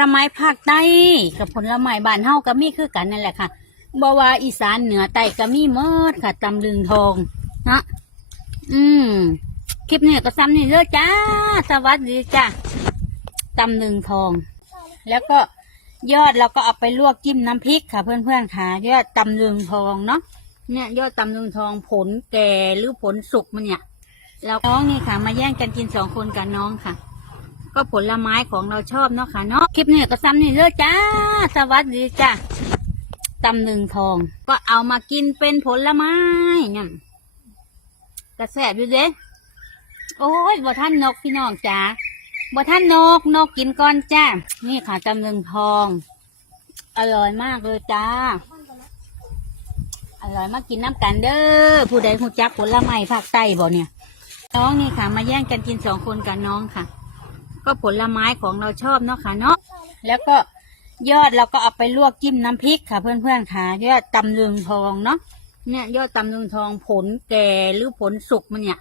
ลไม้ภาคใต้กับผลไม้บ้านเฮาก็มีคือกันนั่นแหละค่ะบ่ว่าอีสานเหนือใต้ก็มีหมดค่ะตำลึงทองนะอืมคลิปนี้ก็ซ้ำนี่เลยจ้า สวัสดีจ้าตำลึงทอง แล้วก็ยอดเราก็เอาไปลวกจิ้มน้ำพริกค่ะ เพื่อนๆค่ะยอดตำลึงทองเนาะเนี่ยยอดตำลึงทองผลแก่หรือผลสุกมันเนี่ย แล้วน้องนี่ค่ะ มาแย่งกันกินสองคนกับน้องค่ะ ก็ผลไม้ของเราชอบเนาะค่ะเนาะคลิปนี้ก็ซ้ำนี่เลยจ้า สวัสดีจ้าตำลึงทอง ก็เอามากินเป็นผลไม้เนี่ยกระแสบอยู่เด้โอ้ยบ่ท่านนกพี่น้องจ๋าบ่ท่านนกนกกินก่อนจ้านี่ค่ะตำลึงทอง อร่อยมากเลยจ้าอร่อยมากกินน้ำกันเด้อผู้ใดหูจักผลไม้ภาคใต้บ่เนี่ย น้องนี่ค่ะ มาแย่งกันกินสองคนกับน้องค่ะ ก็ผลไม้ของเราชอบเนาะค่ะเนาะแล้วก็ยอดเราก็เอาไปลวกจิ้มน้ำพริกค่ะ เพื่อนๆค่ะ ยอดตำลึงทองเนาะเนี่ยยอดตำลึงทองผลแก่หรือผลสุกมันเนี่ย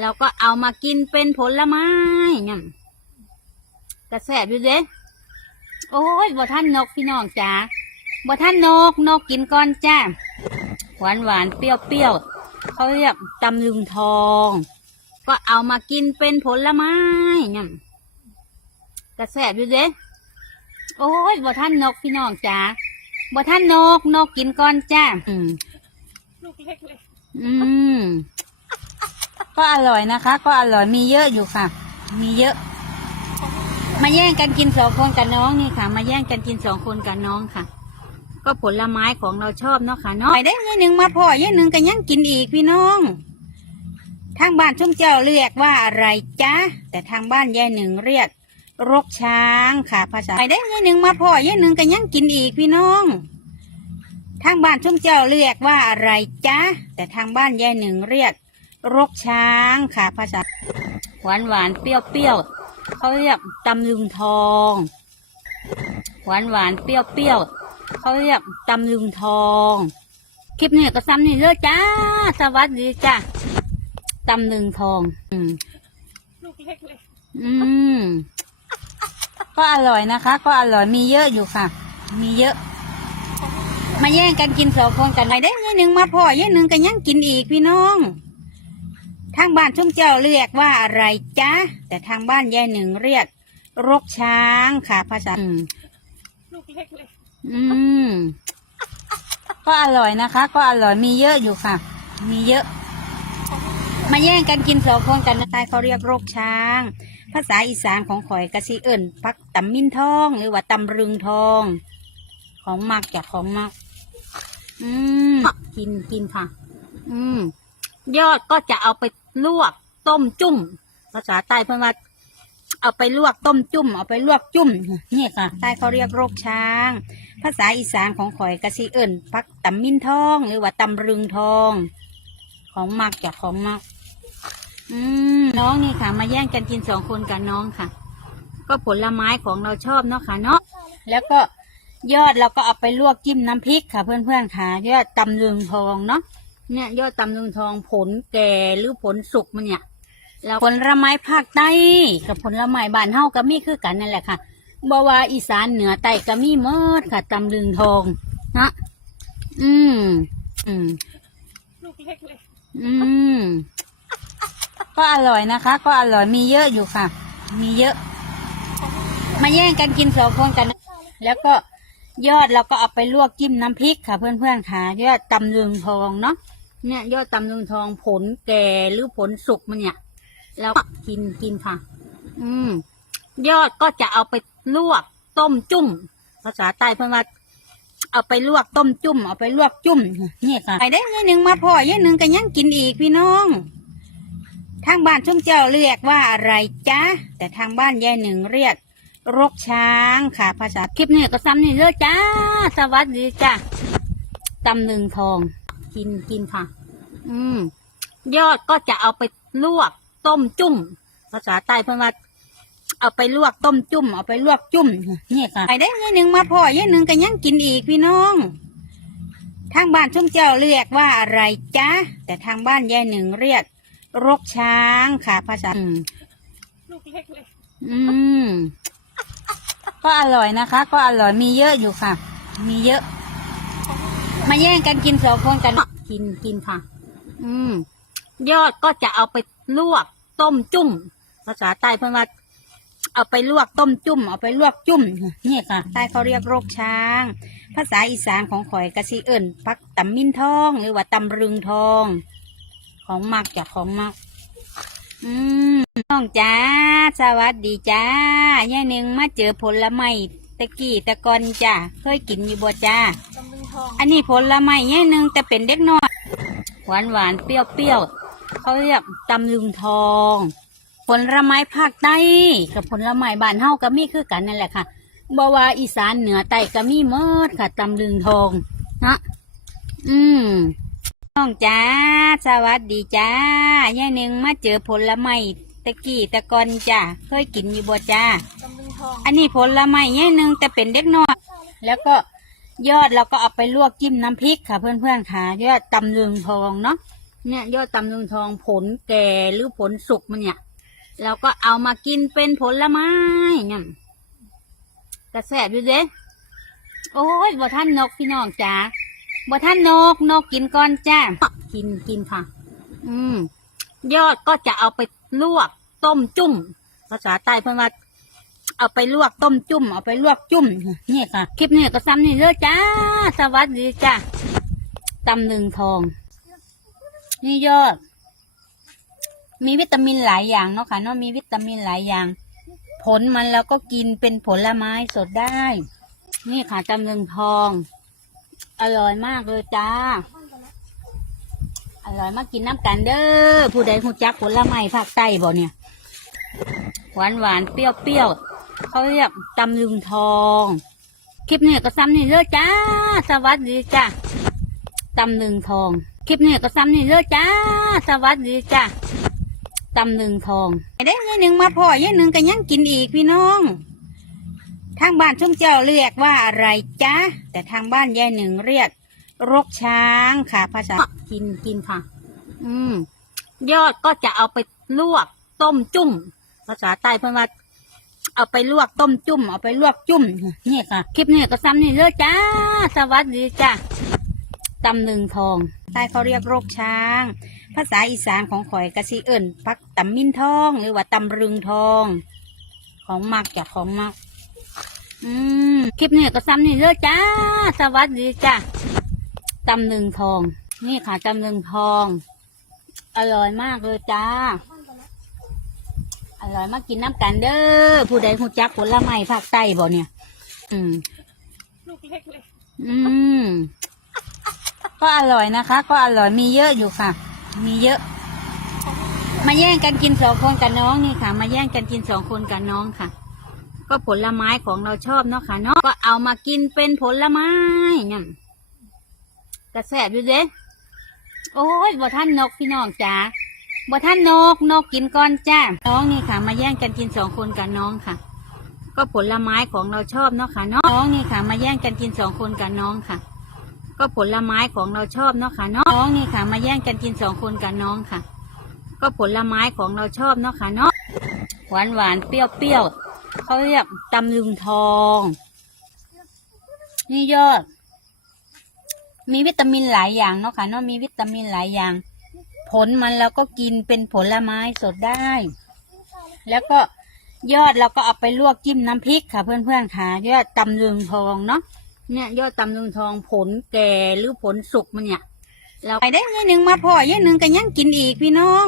เราก็เอามากินเป็นผลไม้เนี่ยกระแสบอยู่เด้โอ้ยบ่ท่านนกพี่น้องจ๋าบ่ท่านนกนกกินก่อนจ้าหวานหวานเปรี้ยวเปรี้ยวเขาเรียกตำลึงทอง ก็เอามากินเป็นผลไม้เนี่ย กระแสบอยู่เด้โอ้ยบ่ท่านนกพี่น้องจ๋าบ่ท่านนกนกกินก่อนจ้าอืมลูกเล็กเลยอืม ก็อร่อยนะคะ ก็อร่อยมีเยอะอยู่ค่ะ มีเยอะ มาแย่งกันกินสองคนกับน้องนี่ค่ะ มาแย่งกันกินสองคนกับน้องค่ะ ก็ผลไม้ของเราชอบเนาะค่ะเนาะไปได้ยายหนึ่งมาพ่อยายหนึ่งก็ยังกินอีกพี่น้อง ทางบ้านชุ่มเจ้าเรียกว่าอะไรจ๊ะแต่ทางบ้านยายหนึ่งเรียก รกช้างค่ะภาษาไปได้ยายหนึ่งมาพ่อยายหนึ่งก็ยังกินอีกพี่น้อง ทางบ้านชุ่มเจ้าเรียกว่าอะไรจ๊ะแต่ทางบ้านยายหนึ่งเรียก รกช้างค่ะภาษาหวานหวานเปรี้ยวเปรี้ยวเขาเรียกตำลึงทอง หวานหวานเปรี้ยวเปรี้ยวเขาเรียกตำลึงทอง คลิปนี้ก็ซ้ำนี่เลยจ้า สวัสดีจ้าตำลึงทอง อืมลูกเล็กเลยอืม ก็อร่อยนะคะ ก็อร่อยมีเยอะอยู่ค่ะ มีเยอะ มาแย่งกันกินสองคนกันไปได้ยายหนึ่งมาพ่อยายหนึ่งก็ยังกินอีกพี่น้องทางบ้านชุ่มเจ้าเรียกว่าอะไรจ๊ะแต่ทางบ้านยายหนึ่งเรียกรกช้างค่ะ ภาษาลูกเล็กเลยอืมก็อร่อยนะคะ ก็อร่อยมีเยอะอยู่ค่ะ มีเยอะ มาแย่งกันกินสองคนกันนะใต้เขาเรียกรคช้าง ภาษาอีสานของข่อยกะสิเอิ่นพักตำมินทอง หรือว่าตำรึงทอง ของมักจากของมักอืมกินกินค่ะ อืม ยอดก็จะเอาไปลวกต้มจุ่ม ภาษาใต้เพื่อนว่าเอาไปลวกต้มจุ่มเอาไปลวกจุ่มนี่ค่ะใต้เขาเรียกโรคช้าง ภาษาอีสานของข่อยกะสิเอิ่นพักตำมินทอง หรือว่าตำรึงทอง ของมักจากของมัก อืมน้องนี่ค่ะ มาแย่งกันกินสองคนกับน้องค่ะ ก็ผลไม้ของเราชอบเนาะค่ะเนาะแล้วก็ยอดเราก็เอาไปลวกจิ้มน้ำพริกค่ะ เพื่อนๆค่ะยอดตำลึงทองเนาะเนี่ย ยอดตำลึงทองผลแก่หรือผลสุกมันเนี่ยแล้วผลไม้ภาคใต้กับผลไม้บ้านเฮาก็มีคือกันนั่นแหละค่ะบ่ว่าอีสานเหนือใต้ก็มีหมดค่ะตำลึงทองนะอืม อืมลูกเล็กเลยอืม ก็อร่อยนะคะ ก็อร่อยมีเยอะอยู่ค่ะ มีเยอะ มาแย่งกันกินสองคนกัน แล้วก็ยอดเราก็เอาไปลวกจิ้มน้ำพริกค่ะ เพื่อนๆค่ะยอดตำลึงทองเนาะเนี่ยยอดตำลึงทองผลแก่หรือผลสุกมันเนี่ยแล้วกินกินค่ะ อืม ยอดก็จะเอาไปลวกต้มจุ่ม ภาษาใต้เพื่อนว่าเอาไปลวกต้มจุ่มเอาไปลวกจุ่มนี่ค่ะไปได้ยายหนึ่งมาพ่อยายหนึ่งก็ยังกินอีกพี่น้อง ทางบ้านชุ่มเจ้าเรียกว่าอะไรจ๊ะ แต่ทางบ้านยายหนึ่งเรียกรกช้างค่ะ ภาษาคลิปนี้ก็ซ้ำนี่เลยจ้า สวัสดีจ้าตำลึงทอง กินกินค่ะ อืม ยอดก็จะเอาไปลวกต้มจุ่ม ภาษาใต้เพื่นว่าเอาไปลวกต้มจุ่มเอาไปลวกจุ่มนี่ค่ะไปได้ยายหนึ่งมาพ่อยายหนึ่งก็ยังกินอีกพี่น้องทางบ้านชุ่มเจ้าเรียกว่าอะไรจ๊ะแต่ทางบ้านยายหนึ่งเรียก รกช้างค่ะภาษาอืมลูกเล็กเลยอืม ก็อร่อยนะคะ ก็อร่อยมีเยอะอยู่ค่ะ มีเยอะ มาแย่งกันกินสองคนกันกินกินค่ะ อืม ยอดก็จะเอาไปลวก ต้มจุ่ม ภาษาใต้เพื่อนว่าเอาไปลวกต้มจุ่ม เอาไปลวกจุ่มนี่ค่ะ ใต้เขาเรียกโรคช้าง ภาษาอีสานของข่อยกะซีเอิญปักตำมินทอง หรือว่าตำรึงทอง ของมักจากของมัก อืมน้องจ้า สวัสดีจ้าย่าหนึ่งมาเจอผลไม้ตะกี้ตะกอนจ้าเคยกินอยู่บ่จ้าตำลึงทองอันนี้ผลไม้ย่าหนึ่งแต่เป็นเด็กน้อยหวานหวานๆเปรี้ยวเปรี้ยวๆเขาเรียกตำลึงทอง ผลไม้ภาคใต้กับผลไม้บ้านเฮาก็มีคือกันนั่นแหละค่ะบ่ว่าอีสานเหนือใต้ก็มีหมดค่ะตำลึงทองนะอืม น้องจ้า สวัสดีจ้าย่าหนึ่งมาเจอผลไม้ตะกี้ตะกอนจ้าเคยกินอยู่บ่จ้าตำลึงทองอันนี้ผลไม้ย่าหนึ่งแต่เป็นเด็กน้อยแล้วก็ยอดเราก็เอาไปลวกจิ้มน้ำพริกค่ะ เพื่อนๆค่ะ ยอดตำลึงทองเนาะเนี่ยยอดตำลึงทองผลแก่หรือผลสุกมันเนี่ยเราก็เอามากินเป็นผลไม้เนี่ยกระแสบอยู่เด้โอ้ยบ่ท่านนกพี่น้องจ้า บ่ท่านนกนกกินก่อนจ้ากินกินค่ะ อืม ยอดก็จะเอาไปลวกต้มจุ่ม ภาษาใต้เพิ่นว่า เอาไปลวกต้มจุ่ม เอาไปลวกจุ่มนี่ค่ะ คลิปนี้ก็ซ้ำนี่เลยจ้า สวัสดีจ้าตำลึงทอง นี่ยอด มีวิตามินหลายอย่างเนาะค่ะเนาะมีวิตามินหลายอย่าง ผลมันเราก็กินเป็นผลไม้สดได้ นี่ค่ะตำลึงทอง อร่อยมากเลยจ้า อร่อยมากกินน้ำกันเด้อ ผู้ใดหูจักผลไม้ภาคใต้บ่เนี่ย หวานหวานเปรี้ยวเปรี้ยวเขาเรียกตำลึงทอง คลิปนี้ก็ซ้ำนี่เลยจ้า สวัสดีจ้าตำลึงทอง คลิปนี้ก็ซ้ำนี่เลยจ้า สวัสดีจ้าตำลึงทองได้ยายหนึ่งมาพ่อยายหนึ่งก็ยังกินอีกพี่น้อง ทางบ้านชุ่มเจ้าเรียกว่าอะไรจ๊ะ แต่ทางบ้านยายหนึ่งเรียก รกช้างค่ะ ภาษากินกินค่ะ อืม ยอดก็จะเอาไปลวกต้มจุ่ม ภาษาใต้เพื่อนว่าเอาไปลวกต้มจุ่ม เอาไปลวกจุ่มนี่ค่ะ คลิปนี้ก็ซ้ำนี่เลยจ้า สวัสดีจ้าตำลึงทอง ใต้เขาเรียกรกช้าง ภาษาอีสานของข่อยกะซีเอิญปักตำมินทอง หรือว่าตำรึงทอง ของมักจากของมัก อืมคลิปนี้ก็ซ้ำนี่เลยจ้า สวัสดีจ้าตำลึงทอง นี่ค่ะตำลึงทอง อร่อยมากเลยจ้า อร่อยมากกินน้ำกันเด้อ ผู้ใดหูจักผลไม้ภาคใต้บ่เนี่ย อืมลูกเล็กเลยอืม ก็อร่อยนะคะ ก็อร่อยมีเยอะอยู่ค่ะ มีเยอะ มาแย่งกันกินสองคนกับน้องนี่ค่ะ มาแย่งกันกินสองคนกับน้องค่ะ ก็ผลไม้ของเราชอบเนาะค่ะเนาะก็เอามากินเป็นผลไม้เนี่ยกระแสบอยู่เด้โอ้ยบ่ท่านนกพี่น้องจ๋าบ่ท่านนกนกกินก่อนจ้าน้องนี่ค่ะ มาแย่งกันกินสองคนกับน้องค่ะ ก็ผลไม้ของเราชอบเนาะค่ะเนาะน้องนี่ค่ะ มาแย่งกันกินสองคนกับน้องค่ะ ก็ผลไม้ของเราชอบเนาะค่ะเนาะน้องนี่ค่ะมาแย่งกันกินสองคนกับน้องค่ะก็ผลไม้ของเราชอบเนาะค่ะเนาะหวานหวานเปรี้ยวเปรี้ยว เขาเรียกตำลึงทอง นี่ยอด มีวิตามินหลายอย่างเนาะค่ะเนาะมีวิตามินหลายอย่าง ผลมันเราก็กินเป็นผลไม้สดได้ แล้วก็ยอดเราก็เอาไปลวกจิ้มน้ำพริกค่ะ เพื่อนๆค่ะ ยอดตำลึงทองเนาะเนี่ย ยอดตำลึงทองผลแก่หรือผลสุกมันเนี่ย เราไปได้ยายหนึ่งมาพ่อยายหนึ่งก็ยังกินอีกพี่น้อง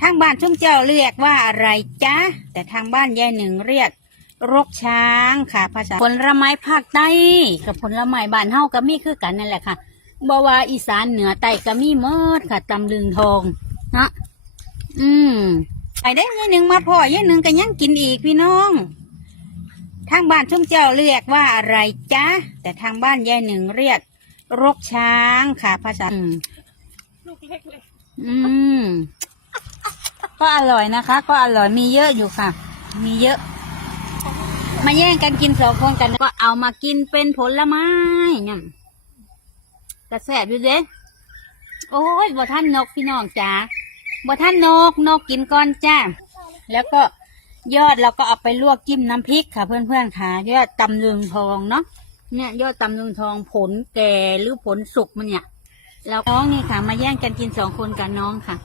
ทางบ้านชุ่มเจ้าเรียกว่าอะไรจ๊ะ แต่ทางบ้านยายหนึ่งเรียกรกช้างค่ะ ภาษาผลไม้ภาคใต้กับผลไม้บ้านเฮาก็มีคือกันนั่นแหละค่ะบ่ว่าอีสานเหนือใต้ก็มีหมดค่ะตำลึงทองนะอืมไปได้ยายหนึ่งมาพ่อยายหนึ่งก็ยังกินอีกพี่น้อง ทางบ้านชุ่มเจ้าเรียกว่าอะไรจ๊ะ แต่ทางบ้านยายหนึ่งเรียกรกช้างค่ะ ภาษาลูกเล็กเลยอืม ก็อร่อยนะคะ ก็อร่อยมีเยอะอยู่ค่ะ มีเยอะ มาแย่งกันกินสองคนกันก็เอามากินเป็นผลไม้เนี่ยกระแสบอยู่เด้โอ้ยบ่ท่านนกพี่น้องจ๋าบ่ท่านนกนกกินก่อนจ้าแล้วก็ยอดเราก็เอาไปลวกจิ้มน้ำพริกค่ะ เพื่อนๆค่ะ ยอดตำลึงทองเนาะเนี่ย ยอดตำลึงทองผลแก่หรือผลสุกมันเนี่ยแล้วน้องนี่ค่ะ มาแย่งกันกินสองคนกับน้องค่ะ